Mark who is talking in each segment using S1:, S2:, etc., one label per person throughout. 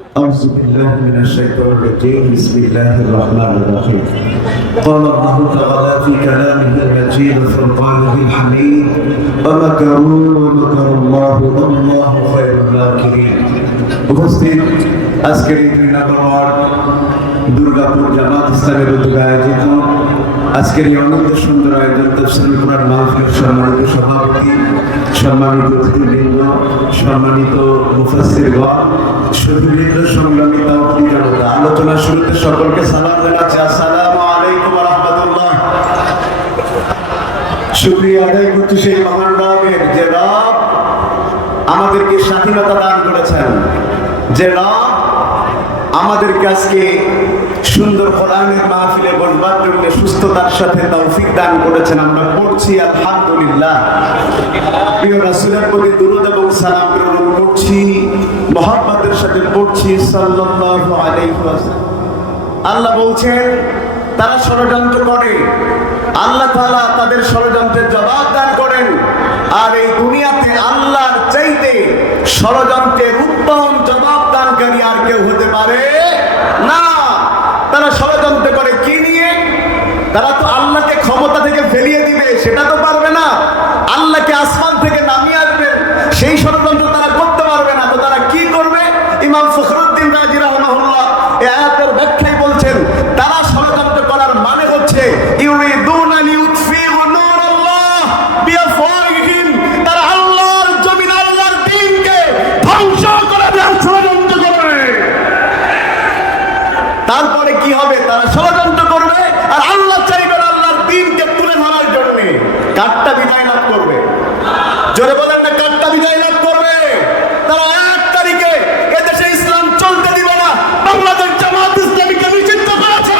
S1: أعوذ بالله من الشيطان الرجيم بسم الله الرحمن الرحيم قال الله تعالى في كلامه المجيد فرقانه الحميد ومكروا ومكر الله والله خير الماكرين উপস্থিত আজকের এই দুই নম্বর ওয়ার্ড দুর্গাপুর জামাত ইসলামের উদ্যোগে আয়োজিত আজকের এই অনন্ত সুন্দর আয়োজন তফসিল কোরআন মাহফিলের সম্মানিত সভাপতি সম্মানিত অতিথিবৃন্দ, সম্মানিত মুফাসিরগণ সুধীবৃন্দ, সংগ্রামী আলোচনা শুরুতে সকলকে সালাম জানাচ্ছি। আসসালামু আলাইকুম রাহমাতুল্লাহ। শুকরিয়া আদায় করছি সেই মহান রবের যে রব আমাদেরকে স্বাধীনতা দান করেছেন। যে রব আমাদেরকে আজকে সুন্দর কোরআনের মাহফিলে বসবার জন্য সুস্থতার সাথে তৌফিক দান করেছেন আমরা পড়ছি আলহামদুলিল্লাহ। প্রিয় রাসূলের প্রতি দুরূদ এবং সালাম গ্রহণ করছি মহব্বতের সাথে পড়ছি সাল্লাল্লাহু আলাইহি ওয়াসাল্লাম। আল্লাহ বলছেন, তারা ষড়যন্ত্র করে। আল্লাহ তাআলা তাদের ষড়যন্ত্রের জবাব দান করেন। আর এই দুনিয়াতে আল্লাহর চাইতে ষড়যন্ত্রের উত্তম না, তারা ষড়যন্ত্র করে। কি নিয়ে? তারা তো আল্লাহকে ক্ষমতা থেকে ফেলিয়ে দিবে, সেটা তো পারবে না আল্লাহকে আসমান থেকে নামিয়ে আসবে সেই ষড়যন্ত্র তারা করতে পারবে না তো তারা কি করবে ইমাম ফখরুদ্দিন রাজি রহমাহুল্লাহ এই আয়াতের ব্যাখ্যায় বলছেন তারা ষড়যন্ত্র করার মানে হচ্ছে ইউরিদুনা লিউতফিউ নূরাল্লাহ বিআফওয়াহিহিম তারা আল্লাহর জমিন আল্লাহর দ্বীনকে ধ্বংস করে দেওয়ার ষড়যন্ত্র করবে তারপরে কি হবে তারা ষড়যন্ত্র করবে আর আল্লাহ চাইবেন আল্লাহর দিনকে তুলে ধরার জন্য কাঠটা বিদায় লাভ করবে জোরে বলেন না কাঠটা বিদায় লাভ করবে তারা এক তারিখে এদেশে ইসলাম চলতে দিবে না বাংলাদেশ জামাত ইসলামীকে নিষিদ্ধ করেছে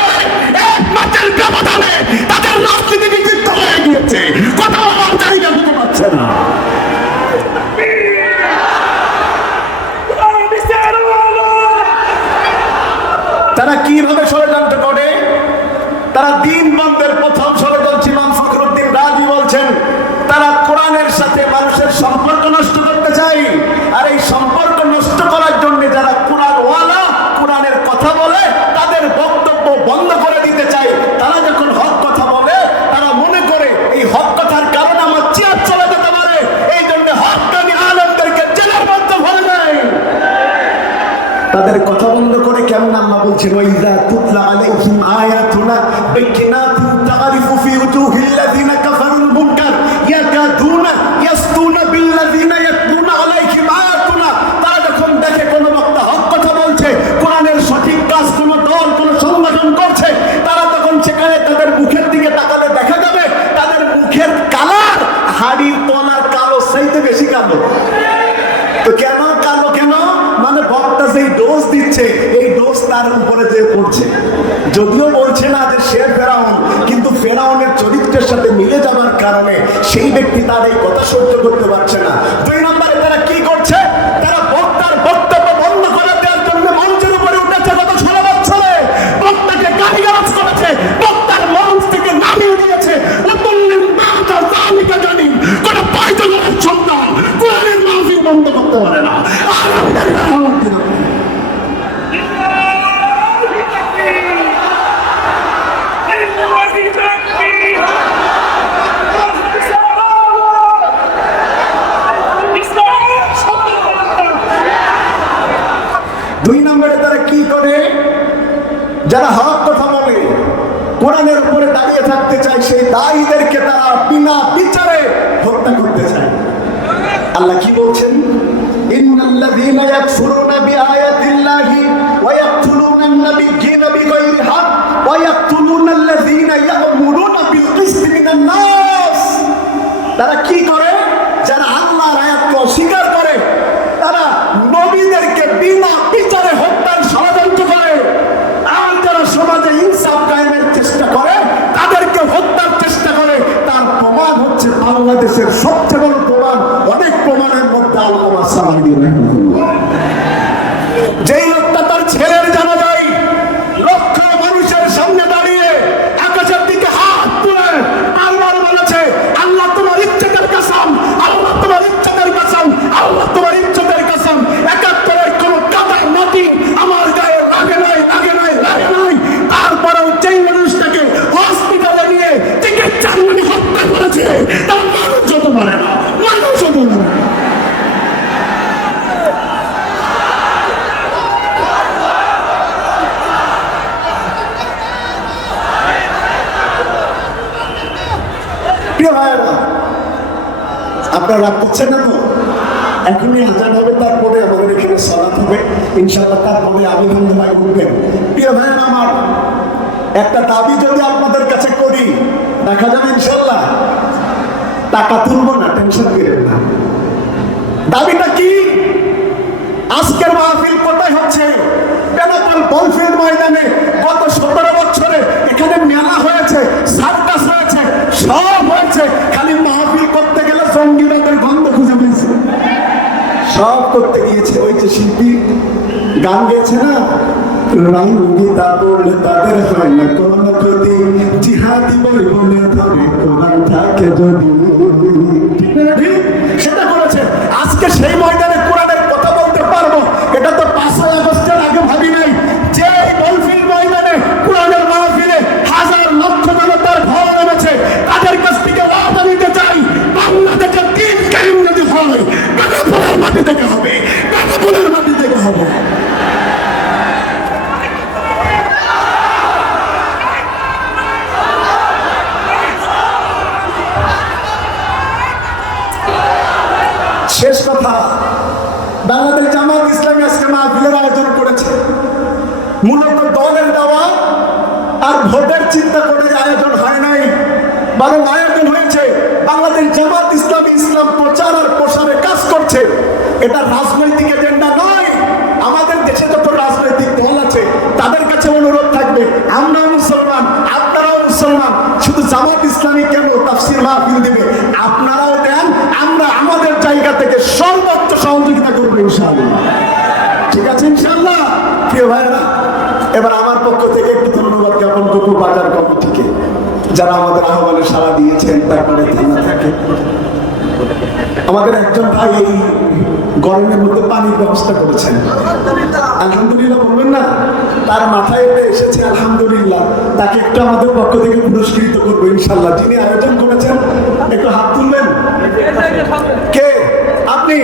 S1: এক মাসের ব্যবধানে তাদের রাজনীতি নিষিদ্ধ হয়ে গিয়েছে কথা বলার জায়গা দিতে পারছে না তারা কীভাবে ষড়যন্ত্র করে তারা দিন বন্ধের প্রথম ষড়যন্ত্র ইমাম ফখরুদ্দিন রাজি বলছেন তারা কোরআনের সাথে মানুষের সম্পর্ক নষ্ট করতে চায় আর এই সম্পর্ক নষ্ট করার জন্য যারা কোরআন ওয়ালা কোরআনের কথা বলে তাদের বক্তব্য বন্ধ করে দিতে চায় তারা যখন হক কথা বলে তারা মনে করে এই হক কথার কারণে আমার চেয়ার চলে যেতে পারে এই জন্য হকানি আলমদেরকে জেলের মধ্যে ভরে দেয় তাদের কথা বন্ধ করে কেমন আল্লাহ বলছেন ওয়াইদা তুতলা আলাইহিম আয়াতুনা বাইকিনাতিন তারিফু ফি উজুহিল লাযিনা কাফারুল মুনকার ইয়াকাদুনা ইয়াসতুনা বিল্লাযিনা ইয়াতলুনা আলাইহিম আয়াতুনা তারা যখন দেখে কোন বক্তা হক কথা বলছে, কোরআনের সঠিক কাজ, কোন দল, কোন সংগঠন করছে, তারা তখন সেখানে তাদের মুখের দিকে তাকালে দেখা যাবে তাদের মুখের কালার হাড়ির তলার কালো চাইতে বেশি কালো। তো কেন কালো কেন? মানে বক্তা যেই ডোজ দিচ্ছে তার উপরে যে পড়ছে। যদিও বলছে না যে সে ফেরাউন, কিন্তু ফেরাউনের চরিত্রের সাথে মিলে যাওয়ার কারণে সেই ব্যক্তি তার এই কথা সহ্য করতে পারছে না। দুই নম্বরে তারা কি করছে তারা বক্তার বক্তব্য বন্ধ করে দেওয়ার জন্য মঞ্চের উপরে উঠেছে গত ষোলো বছরে বক্তাকে গালিগালাজ করেছে বক্তার মঞ্চ থেকে নামিয়ে দিয়েছে অতুল্লিন বার্তা জানিকা জানি কোন পাইজনের সন্তান কোরআনের মাহফিল বন্ধ করতে পারে না আলহামদুলিল্লাহ দুই নম্বরে তারা কি করে যারা হক কথা বলে, কোরআনের উপরে দাঁড়িয়ে থাকতে চায়, সেই দায়ীদেরকে তারা বিনা বিচারে হত্যা করতে চায়। আল্লাহ কি বলছেন? তারা কি করে যারা আল্লাহর আয়াতকে অস্বীকার করে তারা নবীদেরকে বিনা বিচারে হত্যার ষড়যন্ত্র করে আর যারা সমাজে ইনসাফ কায়েমের চেষ্টা করে তাদেরকে হত্যার চেষ্টা করে তার প্রমাণ হচ্ছে বাংলাদেশের সবচেয়ে বড় প্রমাণ অনেক প্রমাণের মধ্যে আল্লাহ সালাহি রহমতুল্লাহ যেই আপনারা রাগ করছেন না তো? এখনই আজান হবে, তারপরে আমাদের এখানে সালাত হবে। ইনশাল্লাহ তারপরে আমি বন্ধু ভাই উঠবেন। প্রিয় ভাই আমার, একটা দাবি যদি আপনাদের কাছে করি, দেখা যাবে ইনশাল্লাহ টাকা তুলবো না, টেনশন করেন না। দাবিটা কি? আজকের মাহফিল কোথায় হচ্ছে? বেনাপোল বলফিল্ড ময়দানে গত সতেরো বছরে এখানে মেলা হয়েছে সার্কাস হয়েছে সব হয়েছে খালি মাহফিল করতে গেলে সঙ্গীতের গন্ধ খুঁজে পেয়েছে সব করতে গিয়েছে ওই যে শিল্পী। গান গেয়েছে না? সেটা করেছে। আজকে সেই ময়দানে কথা। বাংলাদেশ জামাত ইসলামী আজকে মাহফিলের আয়োজন করেছে। মূলত দলের দেওয়া আর ভোটের চিন্তা করে আয়োজন হয় নাই, বরং আয়োজন হয়েছে বাংলাদেশ জামাত ইসলামী ইসলাম প্রচার আর প্রসারে কাজ করছে। এটা রাজনৈতিক এজেন্ডা নয়, আমাদের দেশে যত রাজনৈতিক দল আছে, তাদের কাছে অনুরোধ থাকবে আমরাও মুসলমান আপনারাও মুসলমান শুধু জামাত ইসলামী কেন তাফসির মাহফিল দিবে আপনারাও দেন আমরা আমাদের জায়গা থেকে সর্বোচ্চ সহযোগিতা করব ইনশাআল্লাহ ঠিক আছে ইনশাআল্লাহ প্রিয় ভাইরা এবার আমার পক্ষ থেকে একটু ধন্যবাদ জ্ঞাপন করব বাজার কমিটিকে। যারা আমাদের আহ্বানে সাড়া দিয়েছেন তারপরে থানা থাকে। আমাদের একজন ভাই এই গরমের মধ্যে পানির ব্যবস্থা করেছেন। আলহামদুলিল্লাহ বলবেন না, তার মাথায় এসেছে আলহামদুলিল্লাহ। তাকে একটু আমাদের পক্ষ থেকে পুরস্কৃত করব ইনশাল্লাহ। যিনি আয়োজন করেছেন একটু হাত তুলবেন কে আপনি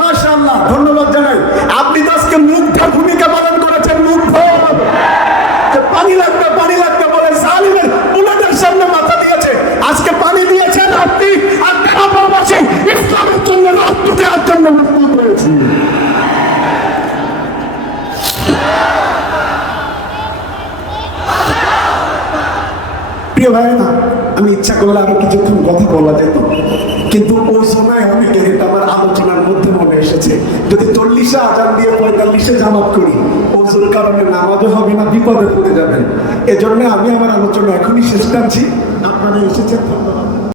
S1: মাশাআল্লাহ ধন্যবাদ জানাই আপনি তো আজকে মুগ্ধ ভূমিকা পালন করেছেন মুগ্ধ যে পানি লাগবে পানি লাগবে বলে জালিমের বুলেটের সামনে মাথা দিয়েছে আজকে পানি দিয়েছেন আপনি আর গ্রামবাসী ইসলামের জন্য রক্ত দেওয়ার জন্য মুসলিম রয়েছে প্রিয় ভাই না আমি ইচ্ছা করলে আরও কিছুক্ষণ কথা বলা যেত। কিন্তু ওই সময় আমি এটা আমার আলোচনার মধ্যে মনে এসেছে। যদি চল্লিশে আজান দিয়ে পঁয়তাল্লিশে জামাত করি, ওজোর কারণে নামাজও হবে না, বিপদে পড়ে যাবেন। এজন্য আমি আমার আলোচনা এখনই শেষ টানছি আপনারা এসেছেন, ধন্যবাদ।